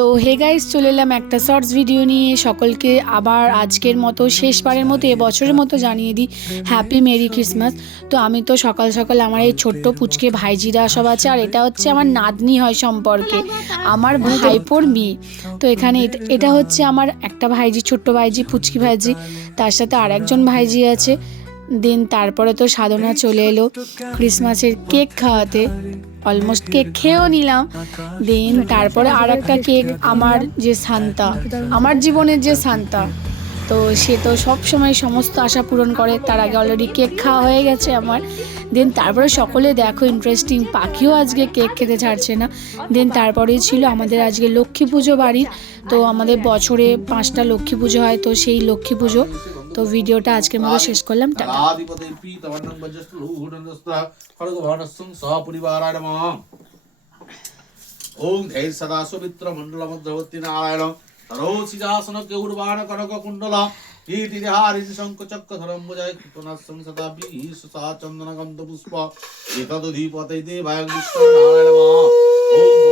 তো hey guys, চলে এলাম একটা শর্টস ভিডিও নিয়ে। সকলকে আবার আজকের মতো শেষবারের মতো এবছরের মতো জানিয়ে দিই হ্যাপি মেরি ক্রিসমাস। তো আমি তো সকাল সকাল আমার এই ছোট্ট পুচকে ভাইজিরা সব আছে, আর এটা হচ্ছে আমার নাতনি হয় সম্পর্কে, আমার ভাইপোর মেয়ে। তো এখানে এটা হচ্ছে আমার একটা ভাইজি, ছোট্ট ভাইজি, পুচকি ভাইজি, তার সাথে আর একজন ভাইজি আছে। দিন তারপরে তো সাধনা চলে এলো ক্রিসমাসের কেক খাওয়াতে। অলমোস্ট কেক খেয়েও নিলাম। দেন তারপরে আর একটা কেক, আমার যে সান্তা, আমার জীবনের যে সান্তা, তো সে তো সব সময় সমস্ত আশা পূরণ করে। তার আগে অলরেডি কেক খাওয়া হয়ে গেছে আমার। দেন তারপরে সকলে দেখো ইন্টারেস্টিং, পাখিও আজকে কেক খেতে ছাড়ছে না। দেন তারপরেই ছিল আমাদের আজকে লক্ষ্মী পুজো বাড়ির। তো আমাদের বছরে 5টা লক্ষ্মী পুজো হয়, তো সেই লক্ষ্মী পুজো। তো ভিডিওটা আজকের মতো শেষ করলাম, টাটা। ओम धैर्य सदा सुमित्र मंडल मध्यवर्ती नारायण तरोसिजासन गौरवाण कनक कुंडल कीर्तिहारि शंख चक्र धरम मुजय कृतनासं सदा विश्वसा चंदन गंध पुष्प एतदधिपते देवाय विष्णु नारायण ओम